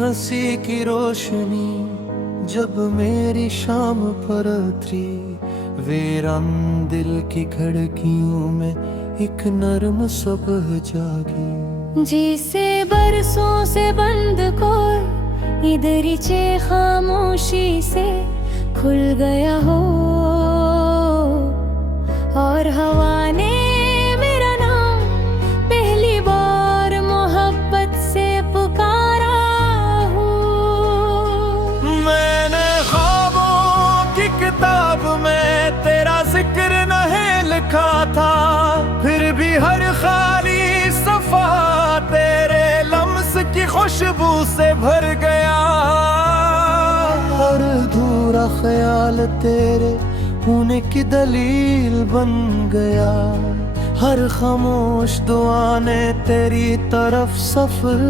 हंसी की रोशनी जब मेरी शाम पर उतरी, वीरान दिल की खिड़कियों में एक नरम सुबह जागी। जिसे बरसों से बंद कोई दरीचे खामोशी से खुल गया हो, और हवा ने मेरा नाम पहली बार मोहब्बत से पुकारा हो। मैंने ख्वाबों की किताब में तेरा जिक्र नहीं लिखा था, फिर भी हर खाली सफा तेरे लम्स की खुशबू से भर गया। हर अधूरा ख्याल तेरे होने की दलील बन गया, हर खामोश दुआ ने तेरी तरफ सफर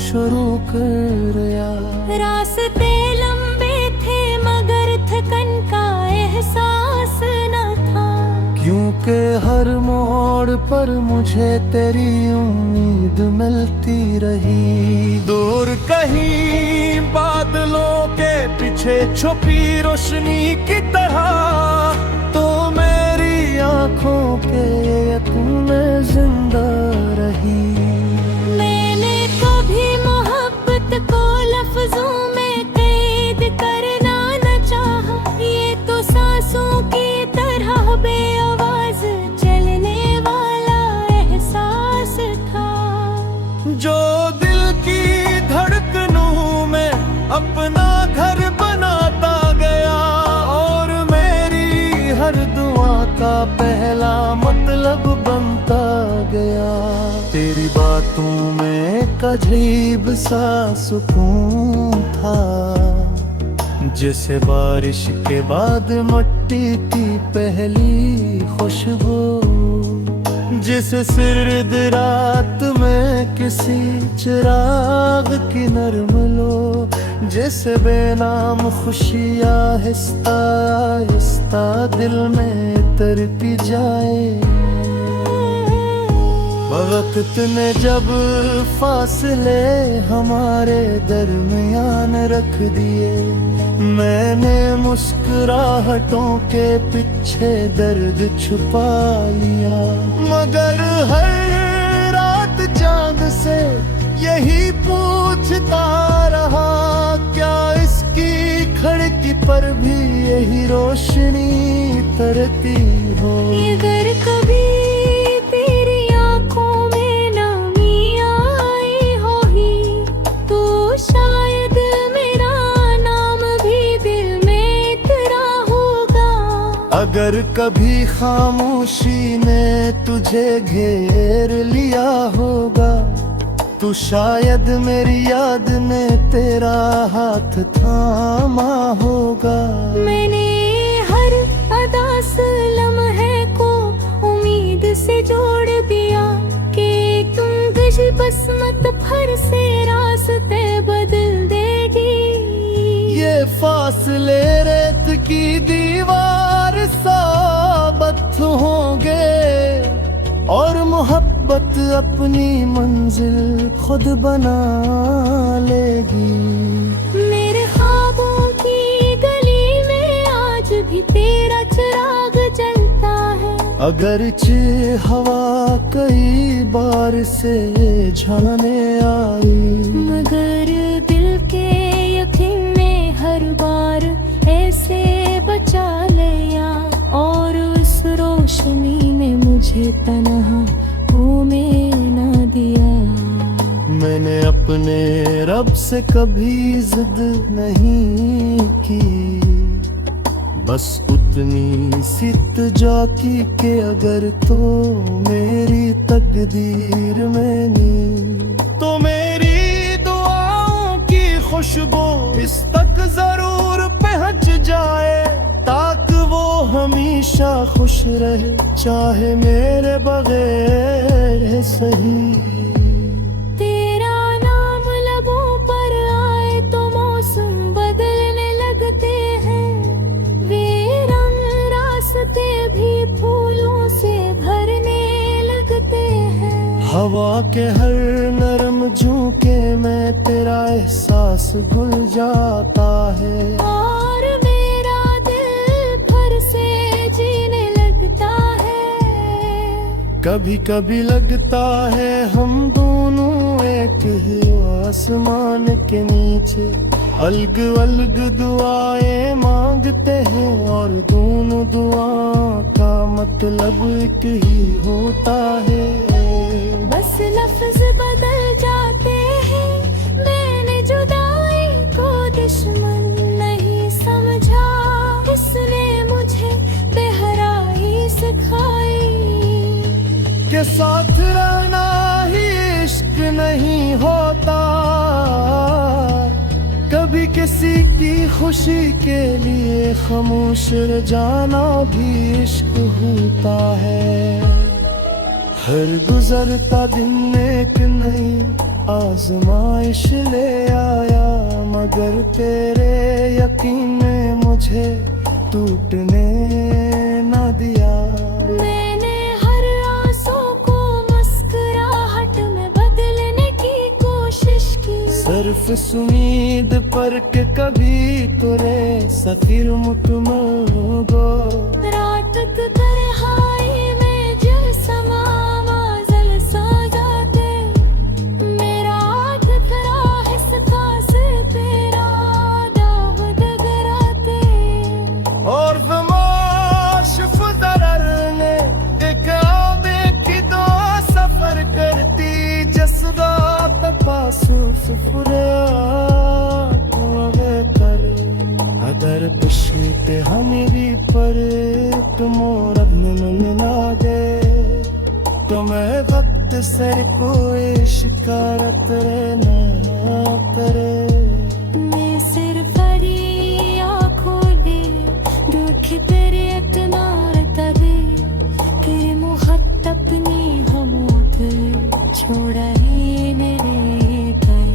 शुरू कर दिया। रास्ते लंबे थे मगर थकन का एहसास न था, क्योंकि हर मोड़ पर मुझे तेरी उम्मीद मिलती रही। दूर कहीं बादलों के पीछे छुपी रोशनी की तरह, तो मेरी आंखों के यकीन में जिंदा रही। मैंने कभी मोहब्बत को लफ्जों में कैद करना न चाहा, ये तो सांसों की तरह बेआवाज चलने वाला एहसास था, जो दिल की धड़कनों में अपना घर बनाता गया, और मेरी हर दुआ का पहला मतलब बनता गया। तेरी बातों में एक अजीब सा सुकून था, जैसे बारिश के बाद मिट्टी की पहली खुशबू, जिसे सर्द रात में किसी चिराग की नरम लो, जैसे बेनाम खुशी आहिस्ता आहिस्ता दिल में तरपी जाए। वक्त ने जब फासले हमारे दरमियान रख दिए, मैंने मुस्कुराहटों के पीछे दर्द छुपा लिया। मगर हर रात चांद से यही पूछता रहा, क्या इसकी खिड़की पर भी यही रोशनी तरती हो। अगर कभी तेरी आंखों में नमी आई होगी, तो शायद मेरा नाम भी दिल में तेरा होगा। अगर कभी खामोशी ने तुझे घेर लिया होगा, तो शायद मेरी याद ने तेरा हाथ थामा होगा। मैंने हर अदास लम्हे को उम्मीद से जोड़ दिया, कि तुम किस्मत भर से रास्ते बदल देगी। ये फासले रेत की दीवार साबित होंगे, और मोहब्बत अपनी मंजिल खुद बना लेगी। मेरे ख्वाबों की गली में आज भी तेरा चिराग जलता है, अगरचे हवा कई बार से झाने आई, मगर दिल के यकीन ने हर बार ऐसे बचा लिया, और उस रोशनी ने मुझे तन्हा होने न दिया। मैंने अपने रब से कभी जिद नहीं की, बस उतनी सी इल्तिजा की कि अगर तो मेरी तकदीर में नहीं, तो मेरी दुआओं की खुशबू इस तक जरूर पहुंच जाए, ताकि वो हमेशा खुश रहे, चाहे मेरे बगैर है सही। तेरा नाम लबों पर आए तो मौसम बदलने लगते हैं, वीरान रास्ते भी फूलों से भरने लगते हैं। हवा के हर नरम झोंके में तेरा एहसास घुल जाता है। और मेरा दिल फिर से जीने लगता है। कभी कभी लगता है हम दोनों एक ही आसमान के नीचे, अलग अलग दुआएं मांगते हैं और दोनों दुआओं का मतलब एक ही होता है। बस लफ्ज बदल जाते हैं। मैंने जुदाई को दुश्मन नहीं समझा, इसने मुझे बेहराई सिखाई के साथ रहना ही इश्क नहीं होता, कभी किसी की खुशी के लिए खामोश रह जाना भी इश्क होता है। हर गुजरता दिन एक नई आजमाइश ले आया, मगर तेरे यकीन ने मुझे टूटने न दिया। मैंने हर आंसू को मुस्कुराहट में बदलने की कोशिश की। सिर्फ उम्मीद पर के कभी तुरे सफिर मुतमगो रात तन्हाई में जिस्म आवाज़ सा जाते, मेरा हाथ तेरा हिस्सा से तेरा दावत कराते। और फमाश फुदरर ने एक आवे की दो सफर करती, जसदा तपासुफ अगर पिछते हमेरी पर तुमोरब मिलना दे, तो मैं वक्त से कोई शिकारत न करे। मैं सिर फरी आँखों दे दुख तेरे इतना तरे, तेरे मुहत अपनी हमोत छोड़ा ही मेरे गए।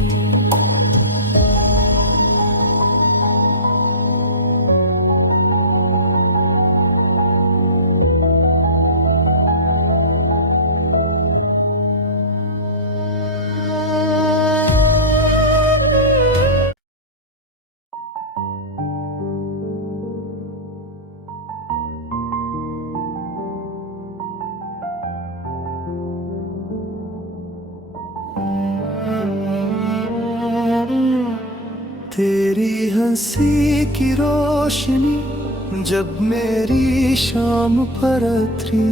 तेरी हंसी की रोशनी जब मेरी शाम पर थी,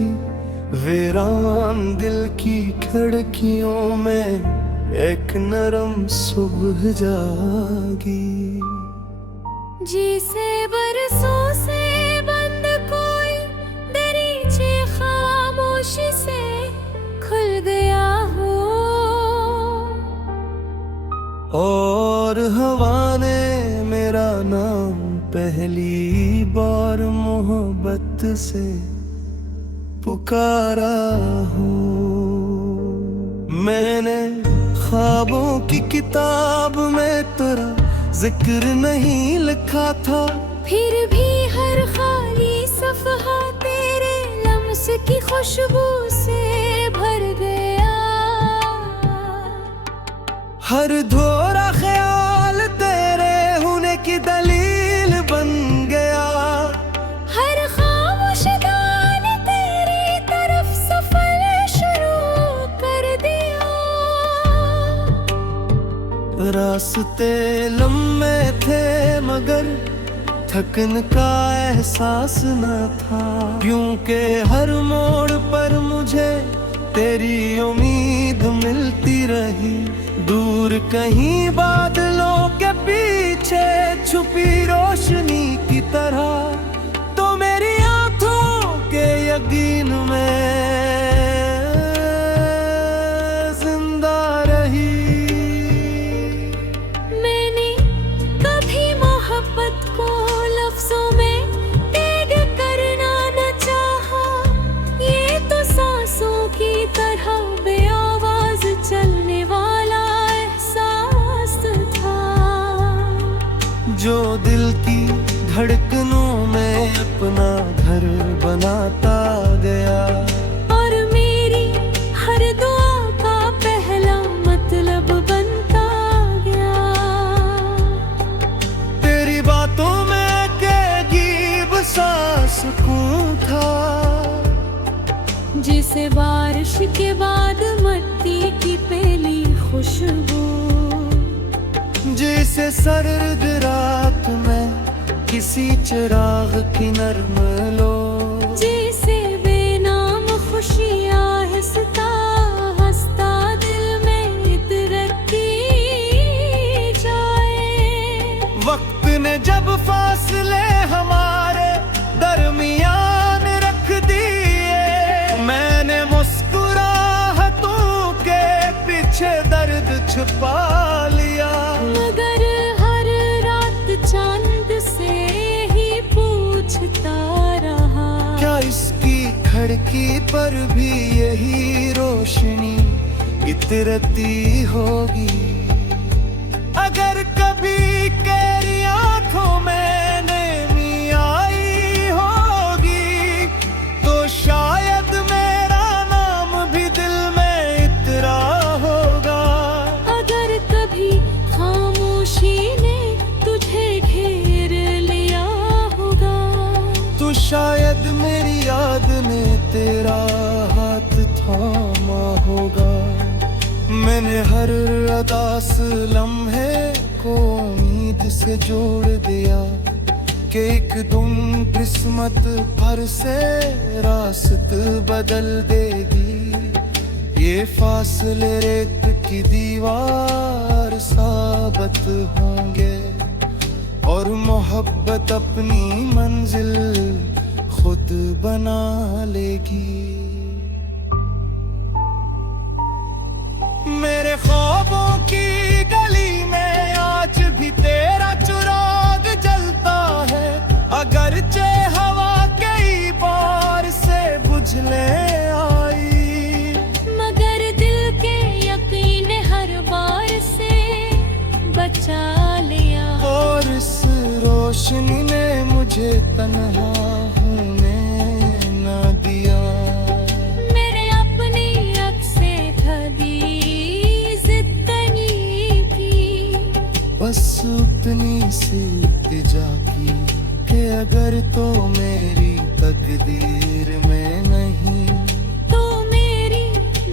वीरान दिल की खिड़कियों में एक नरम सुबह जागी। जिसे बरसों से बंद कोई दरीचे खामोशी से खुल गया हो, और हवा ने मेरा नाम पहली बार मोहब्बत से पुकारा हो। मैंने ख्वाबों की किताब में तेरा जिक्र नहीं लिखा था, फिर भी हर खाली सफ़हा तेरे लम्स की खुशबू से भर गया। हर धोरा ख्याल तेरे होने की दलील बन गया, हर खामोश गाने तेरी तरफ सफर शुरू कर दिया। रास्ते लम्बे थे मगर थकन का एहसास न था, क्योंकि हर मोड़ पर मुझे तेरी उम्मीद मिलती रही। दूर कहीं बादलों के पीछे छुपी रोशनी की तरह, तो मेरी आंखों के यकीन में जिंदा रही। मैंने कभी मोहब्बत को लफ्जों में कैद करना न चाहा, ये तो सांसों की तरह बेआवाज चलने वाला एहसास था, जो दिल की धड़कनों में अपना घर बनाता गया। और मेरी हर दुआ का जैसे बारिश के बाद मिट्टी की पहली खुशबू, जैसे सर्द रात में किसी चिराग की नर्म लो, जैसे बेनाम खुशी आहिस्ता हंसता दिल में इतरती जाए। वक्त ने जब फासले हमारे दरमियान रख दिए, मैंने मुस्कुराहटों के पीछे दर्द छुपा लिया। मगर हर रात चांद से ही पूछता रहा, क्या इसकी खिड़की पर भी यही रोशनी इतरती होगी? अगर कभी तेरी आंखों में नेमी आई होगी, तो शायद मेरा नाम भी दिल में इतरा होगा। अगर कभी खामोशी ने तुझे घेर लिया होगा, तो शायद मेरी याद ने तेरा हाथ थामा होगा। मैंने हर अदास लम्हे को उम्मीद से जोड़ दिया कि एक दिन किस्मत भर से रास्त बदल देगी। ये फासले रेत की दीवार साबित होंगे, और मोहब्बत अपनी मंजिल खुद बना लेगी। मेरे ख्वाबों की गली में आज भी तेरा चिराग जलता है, अगरचे हवा कई बार से बुझले आई, मगर दिल के यकीन हर बार से बचा लिया। और इस रोशनी ने मुझे तन्हा होने न दिया। मेरे अपनी अख से ठगी जिद्दनी की, बस उतनी सी इल्तिजा की कि अगर तो मेरी तकदीर में नहीं, तो मेरी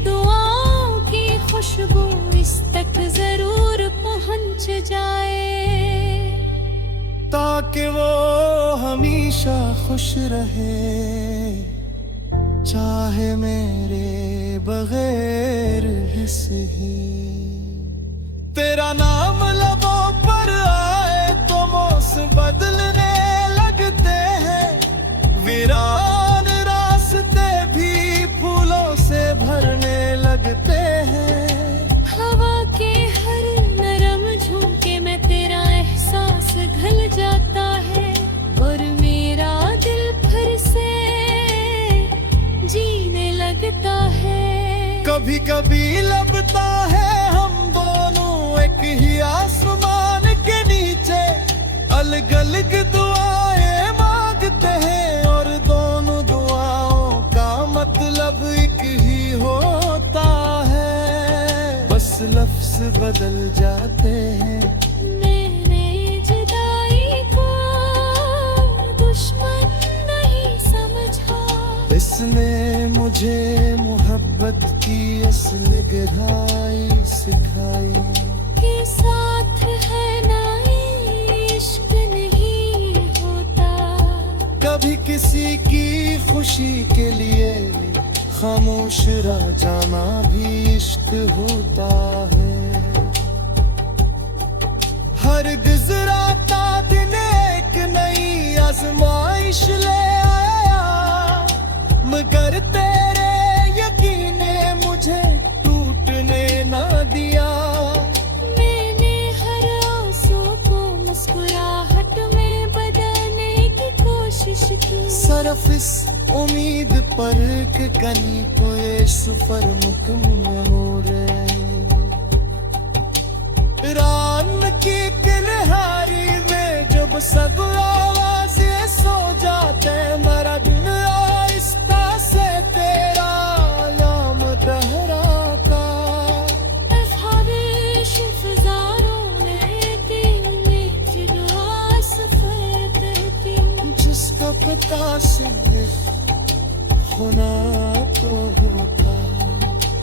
दुआओं की खुशबू इस तक जरूर पहुंच जाए, ताकि वो हमेशा खुश रहे, चाहे मेरे बगैर हिस्से ही। तेरा नाम लबों पर आए तो मौसम बदलने लगते हैं, वीरान रास्ते भी फूलों से भरने लगते हैं। हवा के हर नरम झोंके में तेरा एहसास घल जाता है, और मेरा दिल फिर से जीने लगता है। कभी कभी लगता है हम दोनों एक ही आसमान के नीचे अलग अलग दुआएं मांगते हैं, और दोनों दुआओं का मतलब एक ही होता है, बस लफ्ज बदल जाते हैं। मैंने जुदाई को दुश्मन नहीं समझा, इसने मुझे मोहब्बत की असल गहराई सिखाई। के साथ है ना इश्क नहीं होता, कभी किसी की खुशी के लिए खामोश रह जाना भी इश्क होता है। हर गुजराता दिन एक नई आजमाइश ले आया, मगर तेरे यकीन ने मुझे टूटने ना दिया। मैंने हर आंसू को मुस्कुराहट में बदलने की कोशिश की, सरफ इस उम्मीद पर कि कहीं कोई सफर मुकम्मल रान की किनारी में जब सब आवाज़ें सो जाते, मेरा दिल आहिस्ता से तेरा नाम दोहरा का। ख्वाहिश फिजारों में दिल की दुआ सफर करती, जिसका पता सिर्फ होना तो होता।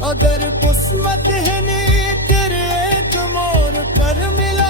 अगर किस्मत है नी तेरे एक मोड़ पर मिला